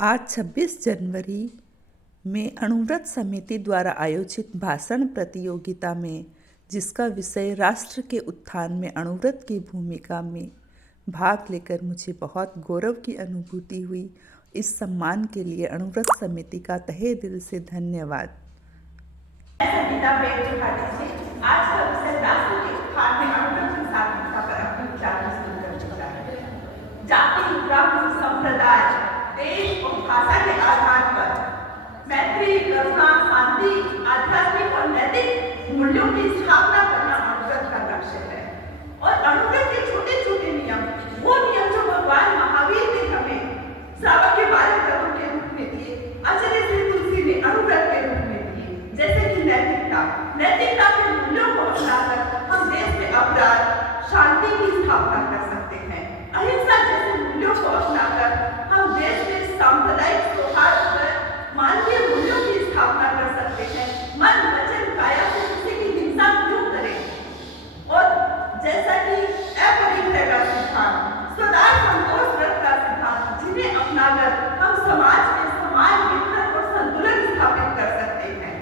आज 26 जनवरी में अणुव्रत समिति द्वारा आयोजित भाषण प्रतियोगिता में, जिसका विषय राष्ट्र के उत्थान में अणुव्रत की भूमिका में, भाग लेकर मुझे बहुत गौरव की अनुभूति हुई। इस सम्मान के लिए अणुव्रत समिति का तहे दिल से धन्यवाद। संगीता त्रिपाठी से आज का विषय राष्ट्र के उत्थान में अणुव्रत की सार्थकता पर अपने विचार प्रस्तुत करने जा रहे हैं। जाति, धर्म, संप्रदाय, देश और भाषा के आधार पर मैत्री, करुणा, शांति, आध्यात्मिक और नैतिक मूल्यों की स्थापना करना अणुव्रत का लक्ष्य है। और अणुव्रत के छोटे छोटे नियम, वो नियम जो भगवान महावीर ने हमें श्रावक के 12 व्रतों के रूप में दिए, आचार्य श्री तुलसी ने अणुव्रत के रूप में दिए, जैसे कि नैतिकता के मूल्यों को अपनाकर हम देश में अपराध, शांति की स्थापना कर सकते हैं। अहिंसा जैसे मूल्यों को अपनाकर हम देश में सांप्रदायिक सौहार्द पर मानवीय मूल्यों की स्थापना कर सकते हैं। मन, वचन, काया से किसी की हिंसा क्यों करें। और जैसा कि अपरिग्रह का सिद्धांत, स्वदान संतोष व्रत का सिद्धांत, जिन्हें अपनाकर हम समाज में समान वितरण और संतुलन स्थापित कर सकते हैं।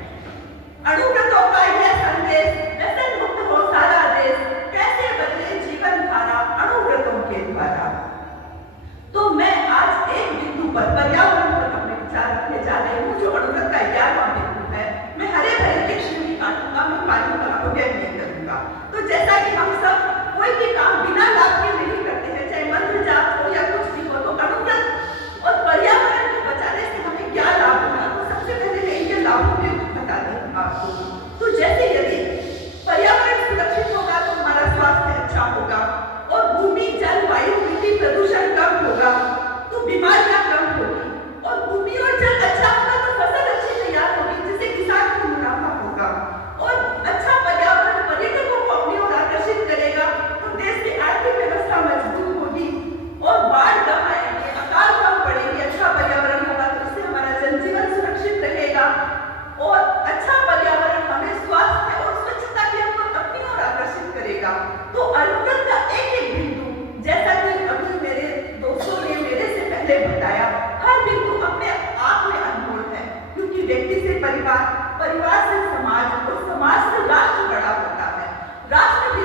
अणुव्रतों का यह संदेश, व्यसन मुक्त हो सारा देश, कैसे बदले जीवन धारा अणुव्रतों के द्वारा। तो मैं आज एक बिंदु पर पर्यावरण पर अपने विचार रखने जा रही हूँ, जो अणुव्रत का 11वां बिंदु है। मैं हरे भरे वृक्ष नहीं काटूंगा, मैं पानी का अपव्यय नहीं करूंगा। तो जैसा कि हम सब कोई भी काम बिना लाभ के नहीं करते हैं, चाहे मंत्र जाप हो या कुछ भी हो, तो अणुव्रत और पर्यावरण को बचाने से हमें क्या लाभ होगा। तो सबसे पहले मैं इनके लाभों के बता दूं आपको। तो जैसे यदि पर्यावरण सुरक्षित होगा तो हमारा स्वास्थ्य अच्छा होगा, और भूमि, जल, वायु, मिट्टी प्रदूषण कम होगा तो बीमारियां कम होगी, और भूमि और जल अच्छा होगा तो फसल अच्छी तैयार होगी, जिससे किसान को मुनाफा होगा, और अच्छा पर्यावरण पर्यटकों को अपनी ओर आकर्षित करेगा तो देश की आर्थिक व्यवस्था मजबूत होगी और बाढ़ कम आएंगे, अकाल कम पड़ेगी। अच्छा पर्यावरण होगा तो इससे हमारा जनजीवन सुरक्षित रहेगा, और अच्छा पर्यावरण हमें स्वास्थ्य और स्वच्छता की ओर अपनी ओर आकर्षित करेगा। तो अणुव्रत का एक एक बिंदु, जैसा कि अभी मेरे दोस्तों ने मेरे से पहले बताया, हर बिंदु अपने आप में अनमोल है, क्योंकि व्यक्ति से परिवार, परिवार से समाज और समाज से राष्ट्र बड़ा होता है। राष्ट्र